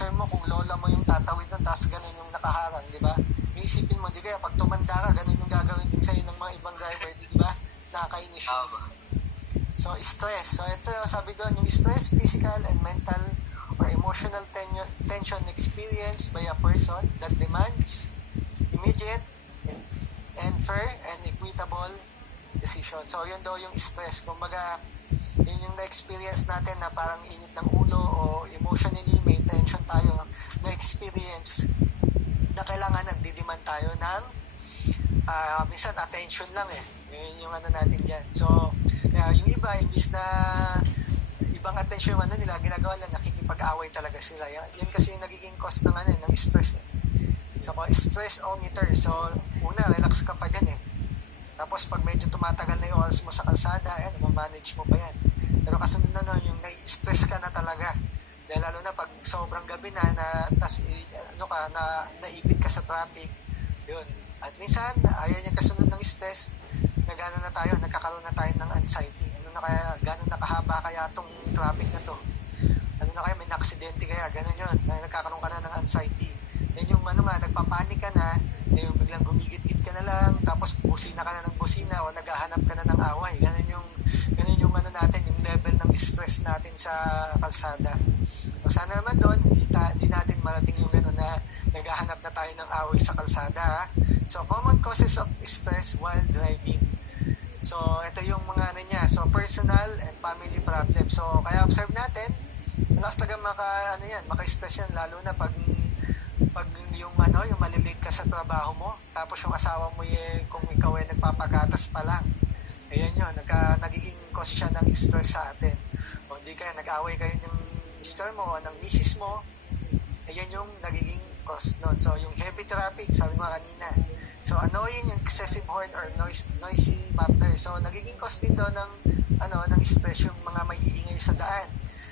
observe mo kung lola mo yung tatawid nun, tapos ganun yung nakaharang, di ba? Iisipin mo, di kaya pag tumanda ka, ganun yung gagawin din sa'yo ng mga ibang driver, di ba? Nakakainis yun. So, stress. So, ito sabi doon, yung stress, physical and mental or emotional tension experienced by a person that demands immediate and fair and equitable decision. So, yun daw yung stress. Kumbaga, yun yung na-experience natin na parang init ng ulo o emotionally may tension tayo na-experience na kailangan nagdidemand tayo ng minsan attention lang yun yung ano natin dyan. So, yung iba, imbis na ibang attention yung ano nila, ginagawa lang, nakikipag-away talaga sila. Yan kasi yung nagiging cause ng, ng stress. So, stress-o-meter. So, una, relax ka pa dyan Tapos, pag medyo tumatagal na yung oras mo sa kalsada, mamanage mo pa yan. Pero kasunod na nun, yung na-stress ka na talaga. Dahil lalo na pag sobrang gabi na, naipit ka sa traffic, yun. At minsan, ayan yung kasunod ng stress, nagkakaroon na tayo ng anxiety. Gano'n nakahaba kaya itong traffic na to? Ano na kaya, may na-aksidente kaya, gano'n yun. Nagkakaroon ka na ng anxiety. Then yung nagpapanik ka na, yung biglang gumigit-git ka na lang, tapos busina ka na ng busina o naghahanap ka na ng away. Ganun yung natin, yung level ng stress natin sa kalsada. So sana naman doon, di natin marating yung gano'n na naghahanap na tayo ng away sa kalsada. So common causes of stress while driving. So ito yung mga So personal and family problem. So kaya observe natin, lakas talaga maka-stress yan, lalo na pag yung malilate ka sa trabaho mo, tapos yung asawa mo kung ikaw nagpapagatas pa lang, ayan yun, nagiging cause siya ng stress sa atin. O hindi kaya nag-away kayo ng mister mo o ng misis mo, ayan yung nagiging cause nun. So yung heavy traffic, sabi mo kanina, so annoying and excessive horn or noisy bumper, so nagiging cause din doon ng stress yung mga may iingay sa daan.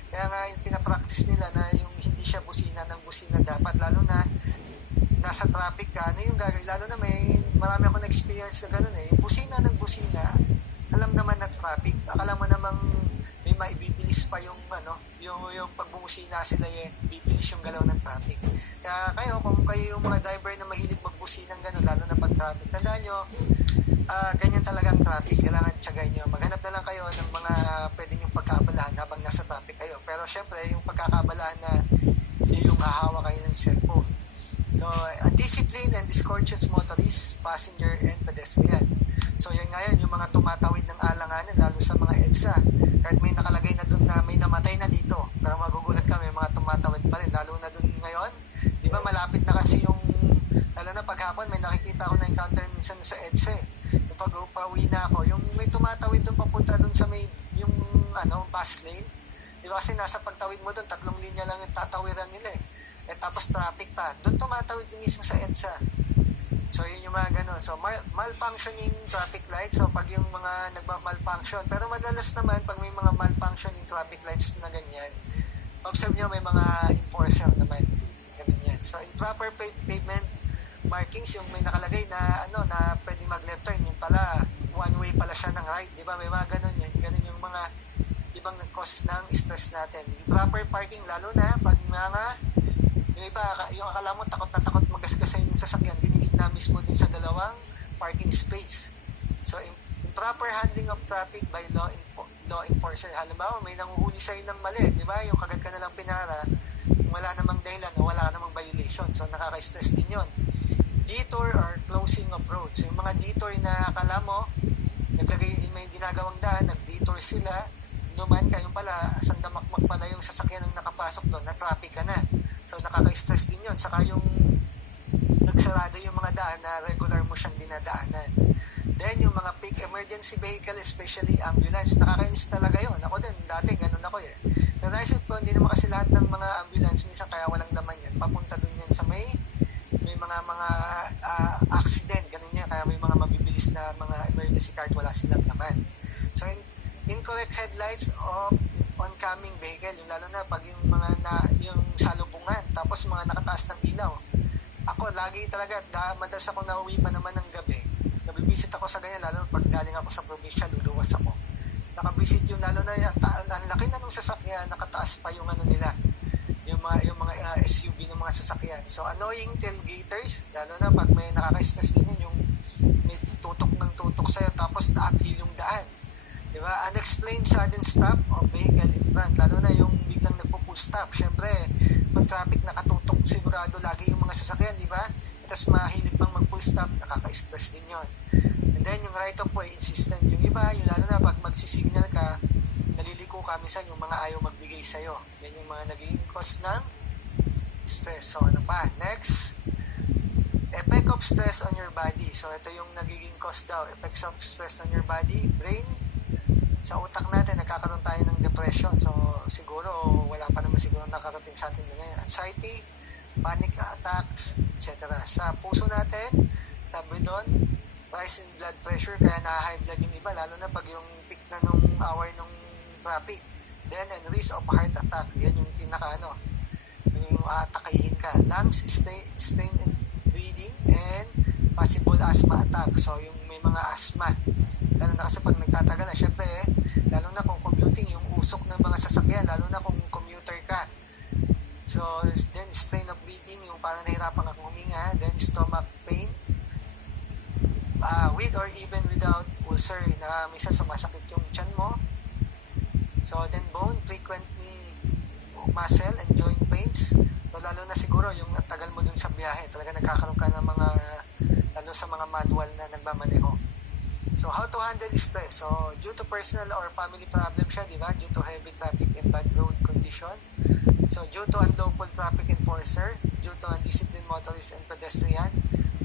Kaya nga yung pinapractice nila na yung hindi siya busina ng busina dapat, lalo na nasa traffic ka, yung gagawin, lalo na marami ako na-experience na gano'n yung busina ng busina, alam naman na traffic, akala mo namang may maibibilis pa yung pagbumusina sila bibilis yung galaw ng traffic. Kaya kung kayo yung mga driver na mahilig magbusina ng gano'n, lalo na pag traffic, tandaan nyo, ganyan talaga ang traffic, kailangan tiyagay nyo. Maghanap na lang kayo ng mga pwede nyong pagkaabalahan habang nasa traffic kayo. Pero syempre, yung pagkakaabalahan na yung hahawa kayo ng cellphone. So, undisciplined and discourteous motorists, passenger, and pedestrian. So, yan ngayon, yung mga tumatawid ng alanganan, lalo sa mga EDSA. Kahit may nakalagay na dun na may namatay na dito, pero magugulat ka, may mga tumatawid pa rin. Lalo na dun ngayon, di ba malapit na kasi yung, lalo na paghapon, may nakikita ko na encounter minsan sa EDSA. Yung pag-uwi na ako, yung may tumatawid dun papunta dun sa yung bus lane. Di ba kasi nasa pagtawid mo dun, 3 linya lang yung tatawiran nila tapos traffic pa. Doon tumatawid mismo sa EDSA. So, yun yung mga ganun. So, malfunctioning traffic lights. So, pag yung mga nagma-malfunction. Pero madalas naman, pag may mga malfunctioning traffic lights na ganyan, observe nyo, may mga enforcer naman. Ganyan. So, improper pavement markings, yung may nakalagay na, na pwede mag-left turn. Yung pala, one way pala siya ng right. Di ba? May mga ganun yun. Ganun yung mga ibang causes ng stress natin. Improper parking, lalo na pag yung iba, yung akala mo takot na takot magasgasan yung sasakyan, dinikit na mismo din sa dalawang parking space. So, improper handling of traffic by law enforcer. Halimbawa, may nanguhuli sa'yo ng mali, di ba? Yung kagad ka nalang pinara, wala namang dahilan, wala namang violation. So, nakaka-stress din yun. Detour or closing of roads. Yung mga detour na akala mo, may ginagawang daan, nag-detour sila, naman kayong pala, sandamakmak pala yung sasakyan ng nakapasok doon, na traffic ka na. So, nakaka-stress din yun. Saka yung nagsarado yung mga daan na regular mo siyang dinadaanan. Then, yung mga peak emergency vehicle, especially ambulance, nakakainis talaga yun. Ako din, dati ganun ako Pero naisip ko, hindi naman kasi lahat ng mga ambulance, minsan kaya walang laman yan. Papunta dun yan sa may mga accident, ganun yan. Kaya may mga mabibilis na mga emergency card, wala silang laman. So, incorrect headlights of oncoming vehicle, yung lalo na pag yung yung salubungan, tapos mga nakataas ng ilaw. Ako, lagi talaga, madalas ako nauwi pa naman ng gabi. Nabibisit ako sa ganyan, lalo pag galing ako sa probinsya, luluwas ako. Nakabisit yung lalo na, ang laki na nung sasakyan, nakataas pa yung nila, yung mga SUV ng mga sasakyan. So annoying tailgaters, lalo na pag may nakaka-stress din yun, yung may tutok ng tutok sa'yo tapos na-uphill yung daan. Di ba? Unexplained sudden stop of vehicle in front, lalo na yung biglang nagpo-full stop. Syempre, pag traffic nakatutok, sigurado lagi yung mga sasakyan, di ba? Tapos mahilig pang mag-full stop, nakaka-stress din yon. And then yung right of way insistent, yung iba, yung lalo na pag magsisignal ka, naliliko ka, minsan yung mga ayaw magbigay sa'yo. Yan yung mga naging cause ng stress. So ano pa? Next, effect of stress on your body. So ito yung nagiging cause daw. Effects of stress on your body, brain, sa utak natin, nagkakaroon tayo ng depression. So siguro, wala pa naman siguro nakarating sa atin ngayon. Anxiety, panic attacks, etc. Sa puso natin, sabi doon, rise in blood pressure, kaya na-high blood yung iba, lalo na pag yung peak na nung hour nung traffic. Then, and risk of heart attack. Yan yung yung atakayin ka. Lungs, strain in breathing, and possible asthma attack. So, yung may mga asthma. Lalo na kasi pag nagtatagal na, syempre, lalo na kung commuting, yung usok ng mga sasakyan, lalo na kung commuter ka. So, then strain of breathing, yung parang nahirapan kang huminga. Then, stomach pain. With or even without ulcer, na minsan sumasakit yung tiyan mo. So, then bone, frequently muscle and joint pains. So, lalo na siguro yung tagal mo dun sa biyahe, talaga nagkakaroon ka ng mga, lalo sa mga manual na nagmamaneho. So, how to handle stress? So, due to personal or family problem siya, di ba? Due to heavy traffic and bad road condition. So, due to unlawful traffic enforcer, due to undisciplined motorist and pedestrian.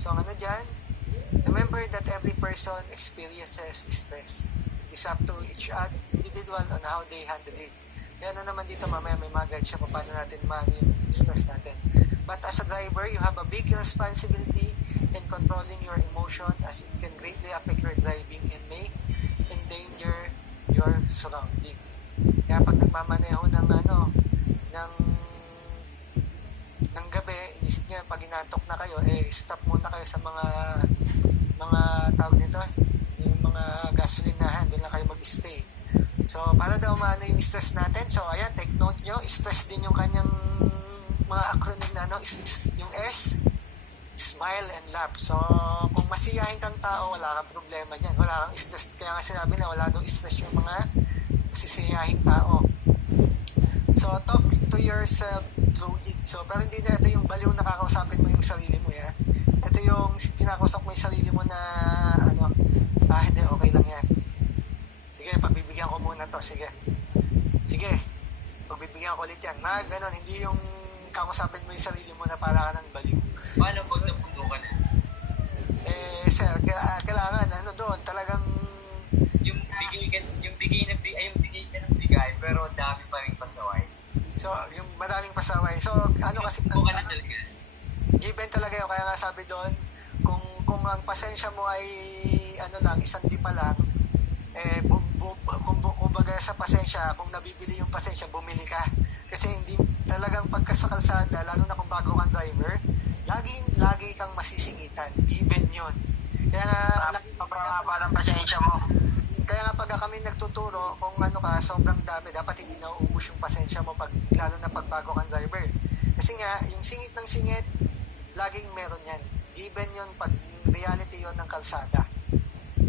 So, ano dyan? Remember that every person experiences stress. It is up to each individual on how they handle it. Kaya ano naman dito, mamaya may mga guide siya paano natin yung stress natin. But as a driver, you have a big responsibility in controlling your emotion, as it can greatly affect your driving and may endanger your surrounding. Kaya pag nagmamaneho ng gabi, inisip niya pag inaantok na kayo, stop muna kayo sa mga tawag nito, yung mga gasolinahan, doon lang kayo mag-stay. So, para daw maano yung stress natin, so ayan, take note nyo, stress din yung kanyang mga acronym na yung S, smile and laugh. So, kung masiyahin kang tao, wala kang problema dyan. Wala kang stress. Kaya nga sinabi na wala daw stress yung mga masisiyahing tao. So, talk to yourself through it. So, pero hindi na ito yung baliw na kakausapin mo yung sarili mo, ya. Ito yung kinakausap mo yung sarili mo na, hindi, okay lang yan. Sige, pagbibigyan ko muna to. Sige, pagbibigyan ko ulit yan. Ganon, hindi yung kakausapin mo yung sarili mo na para ka ng baliw. Paano pag napundo ka na? Sir, kailangan, doon, talagang yung bigay ka ng bigay, pero dami pa rin pasaway. So, yung maraming pasaway. So, kasi Buka na talaga. Given talaga yun. Kaya nga sabi doon, kung ang pasensya mo ay isang di pa lang, kumbaga sa pasensya, kung nabibili yung pasensya, bumili ka. Kasi hindi talagang pagka sa kalsada, lalo na kung bago kang driver, lagi kang masisingitan. Given yun. Kaya nga, Parang pasensya mo. Kaya nga pag kami nagtuturo, kung sobrang dami, dapat hindi nauubos yung pasensya mo, lalo na pag bago kang driver. Kasi nga, yung singit ng singit, laging meron yan. Given yun, pag reality yun ng kalsada.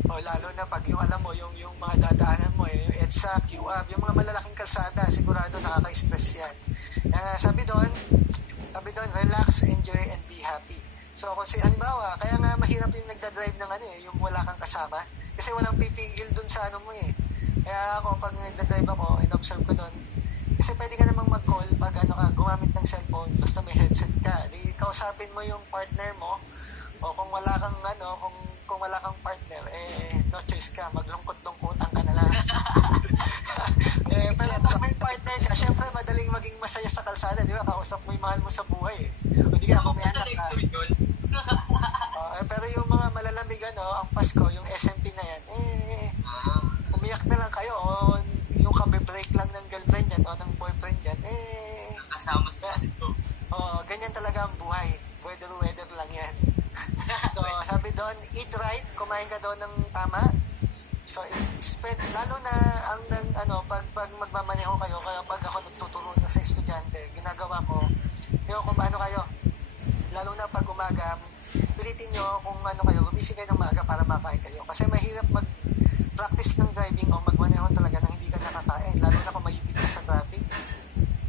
O lalo na pag yung alam mo, yung mga dadaanan mo, yung EDSA, QAB, yung mga malalaking kalsada, sigurado nakaka-stress yan. Sabi doon, relax, enjoy, and be happy. So kung halimbawa, kaya nga mahirap yung nagdadrive ng yung wala kang kasama, kasi walang pipigil dun sa mo Kaya ako, pag nagdadrive ako, in-observe ko dun, kasi pwede ka namang mag-call pag gumamit ng cellphone, basta may headset ka. Di kausapin mo yung partner mo, o kung wala kang kung wala kang partner, no choice ka, maglungkot-lungkutan ka na lang. Pero pag may partner ka, syempre madaling maging masaya sa kalsada, di ba? Kausap mo yung mahal mo sa buhay. O di ka, kung may anak ka. Pero yung mga malalamig, ang Pasko, yung SMP na yan, umiyak na lang kayo, o yung kabe-break lang ng girlfriend yan, o ng boyfriend yan, kasama sa Pasko. Ganyan talaga ang buhay. Weather lang yan. So, sabi doon, eat right, kumain ka doon ng tama, So, spend, lalo na pag magmamaneho kayo, kaya pag ako nagtuturo na sa estudyante, ginagawa ko, kung paano kayo, lalo na pag umaga, pilitin nyo kung gumising kayo ng maaga para makain kayo. Kasi mahirap mag-practice ng driving o magmaneho talaga nang hindi ka nakakain, lalo na kung mayipit ka sa traffic.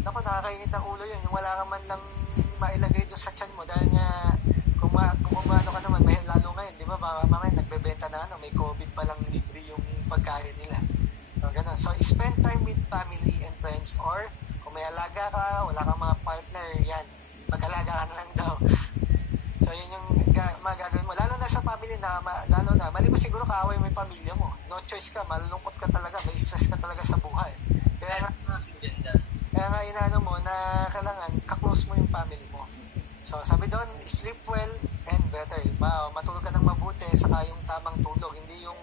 Naku, nakakainit ng ulo yun, yung wala ka man lang mailagay doon sa tiyan mo, dahil nga, kung umano ka naman, lalo ngayon, di ba, mamaya nagbebenta na may COVID pa lang libre yung pagkain nila. So, ganun. So, spend time with family and friends, or kung may alaga ka, wala kang mga partner, yan, mag-alaga ka na lang daw. So, yun yung magagawin mo. Lalo na sa family maliban siguro kaaway mo yung pamilya mo. No choice ka, malulungkot ka talaga, may stress ka talaga sa buhay. Kaya nga inaano mo na kailangan ka-close mo yung family mo. So, sabi doon, sleep well and better. Matulog ka ng mabuti, saka yung tamang tulog. Hindi yung,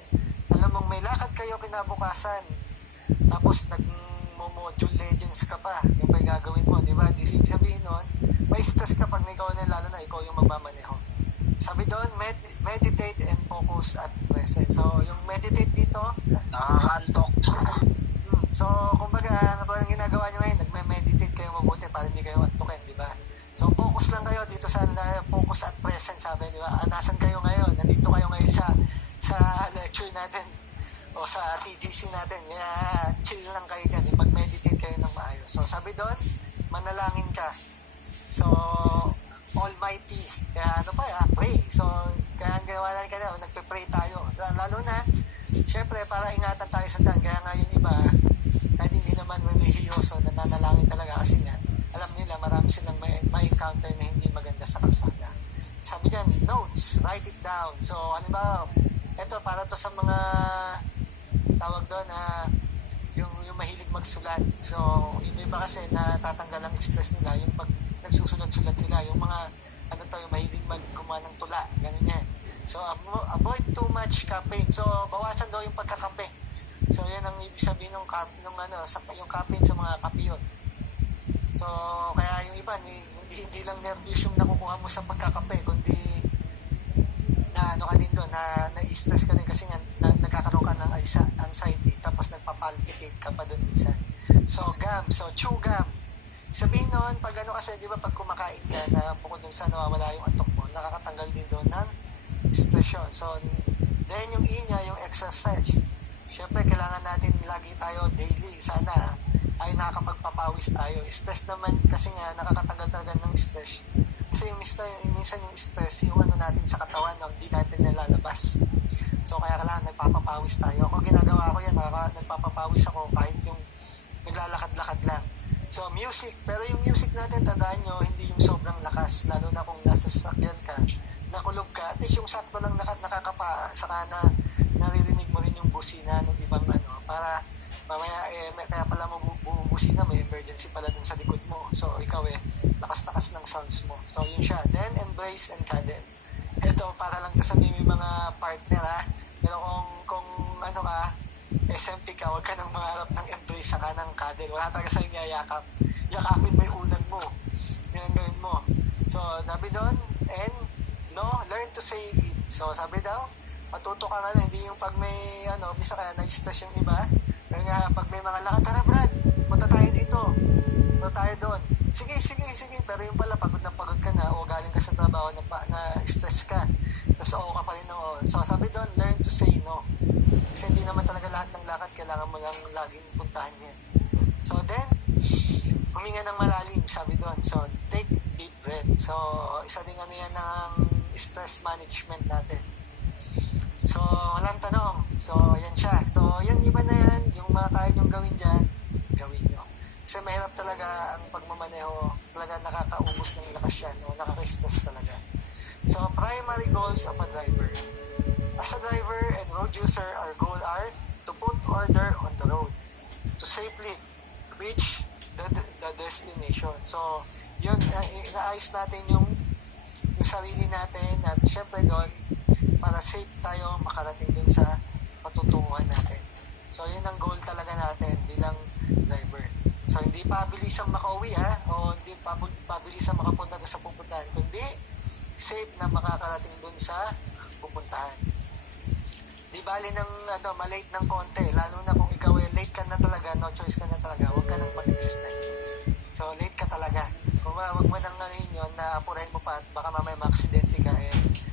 alam mong may lakad kayo kinabukasan, tapos nag-Mobile Legends ka pa, yung pa gagawin mo, di ba? Di sabihin nun, may stress ka pag ikaw na, lalo na ikaw yung magmamaneho. Sabi doon, meditate and focus at present. So, yung meditate dito, Nakakantok. So, kumbaga, ang ginagawa nyo ngayon, nagme-meditate kayo mabuti para hindi kayo antukin, di ba? So, focus lang kayo dito sa focus at present, sabi, di ba? Nasan kayo ngayon? Nandito kayo ngayon sa lecture natin o sa TGC natin. Kaya, chill lang kayo dyan. Mag-meditate kayo ng maayos. So, sabi doon, manalangin ka. So, Almighty. Kaya pray. So, kaya ang ginawa natin kanina, nagpe-pray tayo. So, lalo na, syempre, para ingatan tayo sa daan. Kaya nga yung iba, kahit hindi naman religyoso, nananalangin talaga kasi nga, alam nila, marami silang may-encounter na hindi maganda sa kalsada. Sabi dyan, notes, write it down. So, ano ba, ito, para to sa mga tawag doon na yung mahilig magsulat. So, yung iba kasi natatanggal ang stress nila, yung pag nagsusulat-sulat sila, yung mga, yung mahilig gumawa ng tula, ganun yan. So, avoid too much caffeine. So, bawasan daw yung pagkakape. So, yan ang ibig sabihin yung caffeine sa mga kape yun. So, kaya yung iba, hindi lang nervous yung nakukuha mo sa pagkakape, kundi ka din doon, na-stress ka din kasi nga nagkakaroon ka ng anxiety, tapos nagpapalpitate ka pa doon minsan. So, chew gum. Sabihin nun, pag kasi, di ba, pag kumakain ka, na bukod dun sa nawawala yung antok mo, nakakatanggal din doon ng stress yun. So, then yung yung exercise. Syempre, kailangan natin lagi tayo daily, sana ay nakakapagpapawis tayo. Stress naman kasi nga nakakatanggal talaga ng stress. Kasi minsan yung stress, yung natin sa katawan, hindi natin nalalabas. So kaya kailangan nagpapapawis tayo. Ako ginagawa ko yan, nagpapapawis ako kahit yung naglalakad-lakad lang. So music, pero yung music natin, tandaan nyo, hindi yung sobrang lakas, lalo na kung nasa sasakyan ka, nakulog ka, at least yung sakto lang nakakapa, saka naririnig mo rin yung busina ng ibang para mamaya kaya pala mo busina, may emergency pala dun sa likod mo. So ikaw lakas-lakas ng sounds mo. So yun siya. Then embrace and cuddle. Ito para lang to sa may mga partner Pero kung ka, SMP ka, huwag ka nang mangarap ng embrace saka ng cuddle. Wala talaga sa'yo yakap. Yakapin mo yung unan mo. Yan ang gawin mo. So sabi doon, and learn to say it. So sabi daw, matuto ka nga hindi yung pag may misa kaya na-stress yung iba. Pero nga, pag may mga lakad, tara Brad, punta tayo dito. Punta tayo doon. Sige. Pero yung pala, pagod ka na, o galing ka sa trabaho na stress ka. Tapos ka pa rin So, sabi doon, learn to say no. Kasi hindi naman talaga lahat ng lakad, kailangan mo lang laging puntahan yan. So, then, huminga ng malalim, sabi doon. So, take deep breath. So, isa din yan ng stress management natin. So, walang tanong. So, yan siya. So, yung iba na yan, yung mga kaya nyong gawin dyan, gawin nyo. Kasi mahirap talaga ang pagmamaneho, talaga nakakaubos ng lakas yan, nakaka-stress talaga. So, primary goals of a driver. As a driver and road user, our goal are to put order on the road, to safely reach the destination. So, yun, inaayos natin yung sarili natin, at syempre doon, para safe tayo makarating dun sa patutunguhan natin. So, yun ang goal talaga natin bilang driver. So, hindi pabilisang makauwi o hindi pabilisang makapunta dun sa pupuntahan, kundi safe na makakarating dun sa pupuntahan. Di bali ng malate ng konti, lalo na kung ikaw late ka na talaga, no choice ka na talaga, huwag ka nang mag-expect. So late ka talaga. Kung wag mo nang yun, na apurahin mo pa at baka mamaya ma-aksidente ka,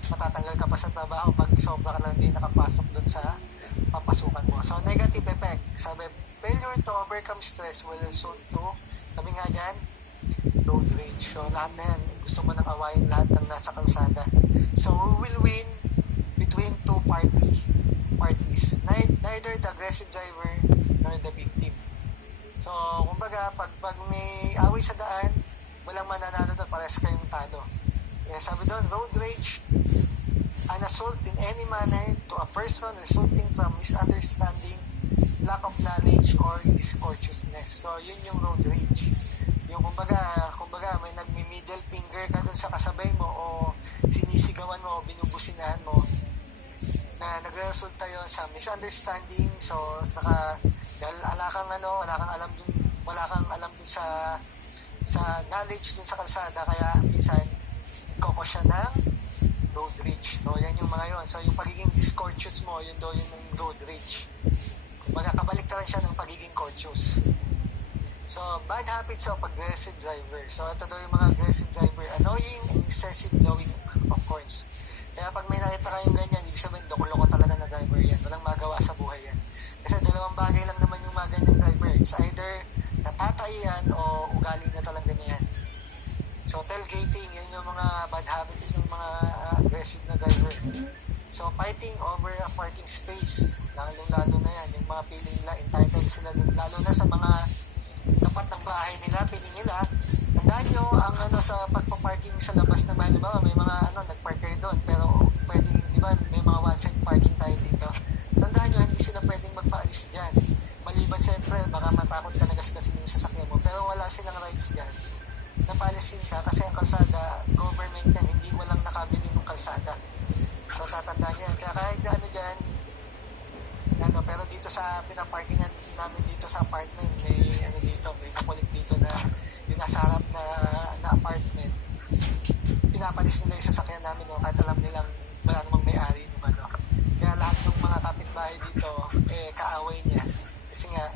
matatanggal ka pa sa trabaho pag sobra ka lang hindi nakapasok dun sa papasukan mo. So negative effect, sabi, failure to overcome stress will result to, sabi nga dyan, road rage. So lahat na yan, gusto mo nang awayin lahat ng nasa kalsada. So who will win between two parties? Neither the aggressive driver nor the victim. So kumbaga, pag may away sa daan, walang mananalo doon, parehas kayong talo. Kaya sabi doon, road rage, an assault in any manner to a person resulting from misunderstanding, lack of knowledge, or discourteousness. So yun yung road rage. Yung kumbaga may nagmi-middle finger ka dun sa kasabay mo o sinisigawan mo o binubusinahan mo na nagresulta yun sa misunderstanding. So dahil wala kang alam dun sa knowledge dun sa kalsada, kaya minsan koko siya ng road rage. So yan yung mga yun. So yung pagiging discourteous mo, yun daw yung road rage. Kumbaga kabaliktaran siya ng pagiging courteous. So, bad habits of aggressive driver. So, ito daw yung mga aggressive driver. Annoying and excessive blowing of horns. Kaya pag may nakita kayong ganyan, ibig sabihin, loko-loko talaga na driver yan. Walang magawa sa buhay yan. Kasi dalawang bagay lang naman yung mga ganyang driver. It's either natatay yan o ugali na talaga niya yan. So, tailgating, yun yung mga bad habits ng mga aggressive na driver. So, fighting over a parking space. Lalo na yan. Yung mga feeling nila, entitled sila. Lalo na sa mga tapat ng bahay nila, piling nila. Tandaan nyo, ang sa pagpaparking sa labas ng bahay, diba, may mga nagpark kayo doon, pero pwedeng, diba, may mga one-side parking tayo dito. Tandaan nyo, hindi sila pwedeng magpaalis dyan. Maliban siyempre, baka matakot ka nagasgasin yung sasakyan mo, pero wala silang rights dyan. Napalisin ka kasi ang kalsada, government yan, hindi walang nakabili ng kalsada. So, tatandaan nyo yan. Kaya kahit na dyan, pero dito sa pinaparkingan namin dito sa apartment, may makulit dito na yung nasa harap na apartment, pinapalis nila yung sasakyan namin, kahit alam nilang wala namang may-ari naman. Kaya lahat ng mga kapitbahay dito, kaaway niya. Kasi nga,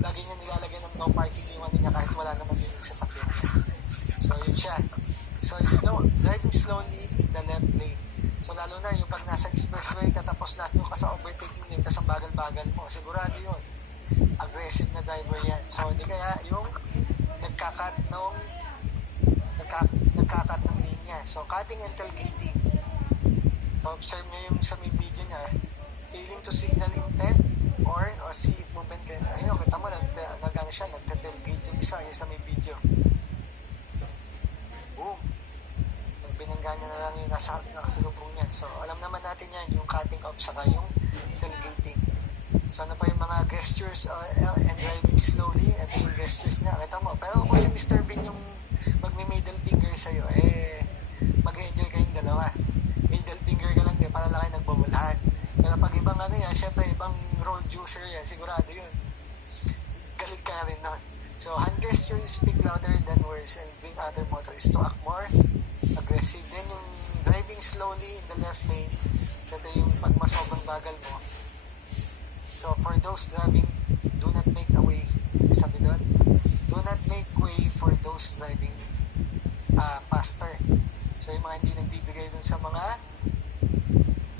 lagi niya nilalagyan ng no parking yung niya kahit wala naman yung sasakyan niya. So, yun siya. So, driving slowly in the left lane. So, lalo na yung pag nasa expressway ka tapos nasa ka sa overtaking lane tapos ang bagal-bagal mo, sigurado yun. Aggressive na driver yan. So, hindi kaya yung nagkakat ng linya. So, cutting and tailgating. So, observe nyo yung sa may video niya. Failing to signal intent or see movement kayo. Ayun, kita mo, nagta-tailgate yung isa yung sa may video. Boom! Binangga niya na lang yung nakasalubong niyan. So, alam naman natin yan, yung cutting off saka yung tailgating. So, ano pa yung mga gestures and driving slowly? Ito yung gestures niya. Kita mo. Pero kung si Mr. Bean yung magmi-middle finger sa'yo, mag-enjoy kayong dalawa. Middle finger ka lang din para lang kayo nagbabulahan. Pero pag ibang yan, syempre ibang road user yan, sigurado yun. Galit ka na rin nun. So, hand gestures speak louder than words and bring other motorists to act more aggressive. Then yung driving slowly in the left lane, so ito yung pag masobrang bagal mo. So for those driving, do not make a way, sabi doon, do not make way for those driving faster. So yung mga hindi nagbibigay dun sa mga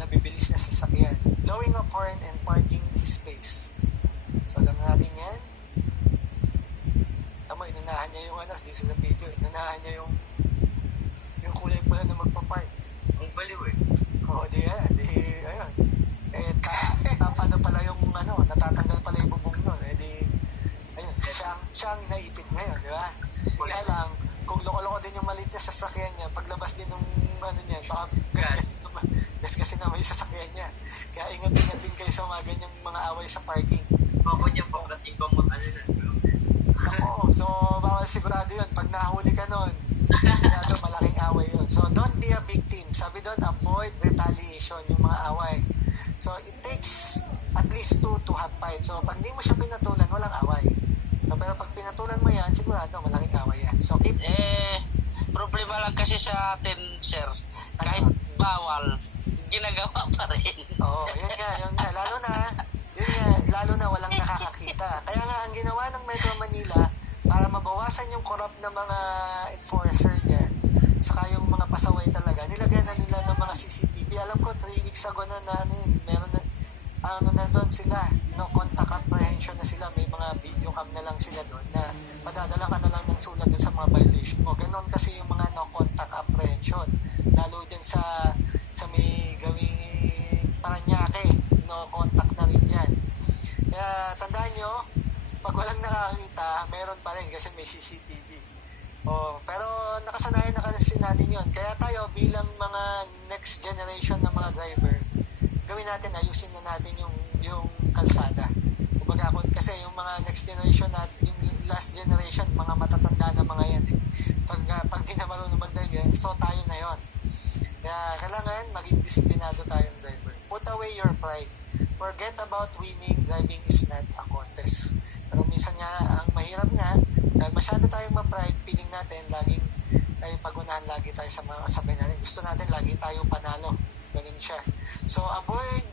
nabibilis na sasakyan. Blowing of horn and parking space. So alam natin yan. Tama, inunahan niya yung dito sa video, inunahan niya yung kulay pula na magpapark. Ang baliw Oo, ayun. Paano pala yung natatanggal pala yung bubong nun. Ayun, siya ang naipit ngayon, di ba? Kaya lang, kung loko-loko din yung maliit na sasakyan niya, paglabas din ng niya, baka kasi na may sasakyan niya. Kaya ingat-ingat din kayo sa mga ganyang mga away sa parking. Bako niya, pakrating ba mo Oo, so bawal sigurado yun. Pag nahuli ka nun, sigurado malaking away yun. So don't be a victim. Sabi doon, avoid retaliation, yung mga away. So it takes at least 2 to have fight. So pag di mo siya pinatulan, walang away. So pero pag pinatulan mo yan, sigurado malaking away yan. So keep problema lang kasi sa atin, sir. Kahit bawal, ginagawa pa rin. Oo, yun nga. Lalo na walang nakakakita. Kaya nga, ang ginawa ng Metro Manila, para mabawasan yung corrupt na mga enforcer dyan, saka yung mga pasaway talaga, nilagyan na nila ng mga CCTV. Alam ko, 3 weeks ago na meron na, na doon sila, no contact apprehension na sila, may mga video cam na lang sila doon na madadala ka na lang ng sulat doon sa mga violation mo. Ganon kasi yung mga no contact apprehension, lalo dyan sa may gawing Paranaque, no contact na rin dyan. Kaya tandaan nyo, pag walang nakakita, meron pa rin kasi may CCTV. Pero nakasanayan na kasi natin yun. Kaya tayo bilang mga next generation ng mga driver, gawin natin, ayusin na natin yung kalsada. Kumbaga kasi yung mga next generation natin, yung last generation, mga matatanda na mga yan. Pag di na marunong mag-drive yan, so tayo na yon. Kaya kailangan maging disiplinado tayong driver. Put away your pride. Forget about winning. Driving is not a contest. Pero minsan nga, ang mahirap nga, dahil masyado tayong ma-pride, feeling natin, laging tayo pagunahan lagi tayo sa mga kasabay natin. Gusto natin, lagi tayo panalo. Ganun siya. So, avoid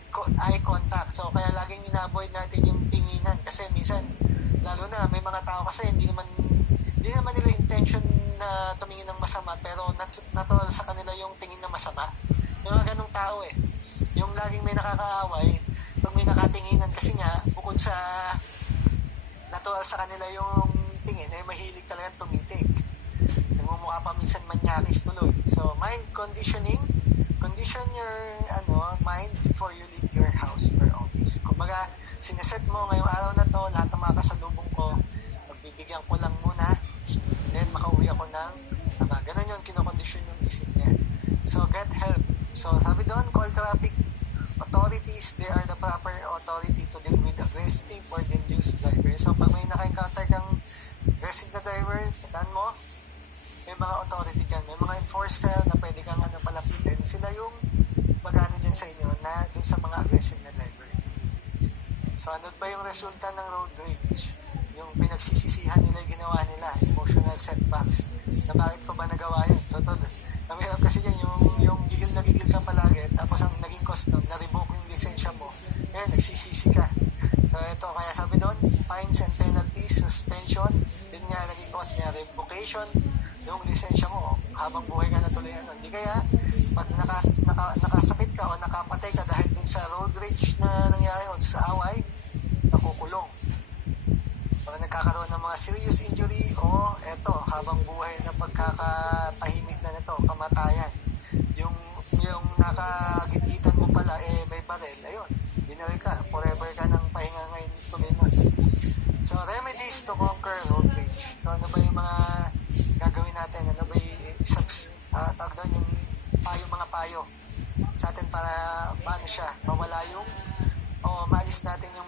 eye contact. So, kaya laging ina-avoid natin yung tinginan. Kasi minsan, lalo na, may mga tao kasi hindi naman nila intention na tumingin ng masama, pero natural sa kanila yung tingin na masama. May mga ganong tao eh. Yung laging may nakakaaway, pag may nakatinginan kasi nga, bukod sa natural sa kanila yung tingin, ay mahilig talagang tumitig. Nagmumukha pa minsan manyakis tuloy. So, mind conditioning, condition your mind before you leave your house or office. Kumbaga, sineset mo ngayong araw na to, lahat ng mga kasalubong ko, magbibigyan ko lang muna, then makauwi ako ng ganun yun, kinokondisyon yung isip niya. So, get help. So, sabi doon, call traffic authorities. They are the proper authority to deal with aggressive or dangerous drivers. So, pag may naka-encounter kang aggressive na driver, tandaan mo, may mga authority dyan, may mga enforcer na pwede kang palapitin. Sila yung magano dyan sa inyo na dun sa mga aggressive na driver. So, ano ba yung resulta ng road rage? Yung pinagsisisihan nila yung ginawa nila, emotional setbacks. Na bakit ko ba nagawa yun? Totoo. Namihirap kasi yan, yung gigil na gigil ka palagi, tapos ang naging cost nun, na-revoke yung lisensya mo. Ngayon, nagsisisi ka. So, ito, kaya sabi doon, fines and penalties, suspension, yun nga, naging cost niya, revocation, yung lisensya mo, habang buhay ka na tuloy Hindi kaya, pag nakasakit ka o nakapatay ka dahil dun sa road rage na nangyari o sa away, nakukulong. Pag nagkakaroon ng mga serious injury o eto, habang buhay na pagkakatahimik na nito, kamatayan. Yung nakagitgitan mo pala, may barel, ayun, binaril ka, forever ka ng pahinga ngayon tuloy nun. So, remedies to conquer road rage. So, ano ba yung mga gagawin natin? Ano ba yung tawag doon, yung mga payo sa atin para paano siya, mawala maalis natin yung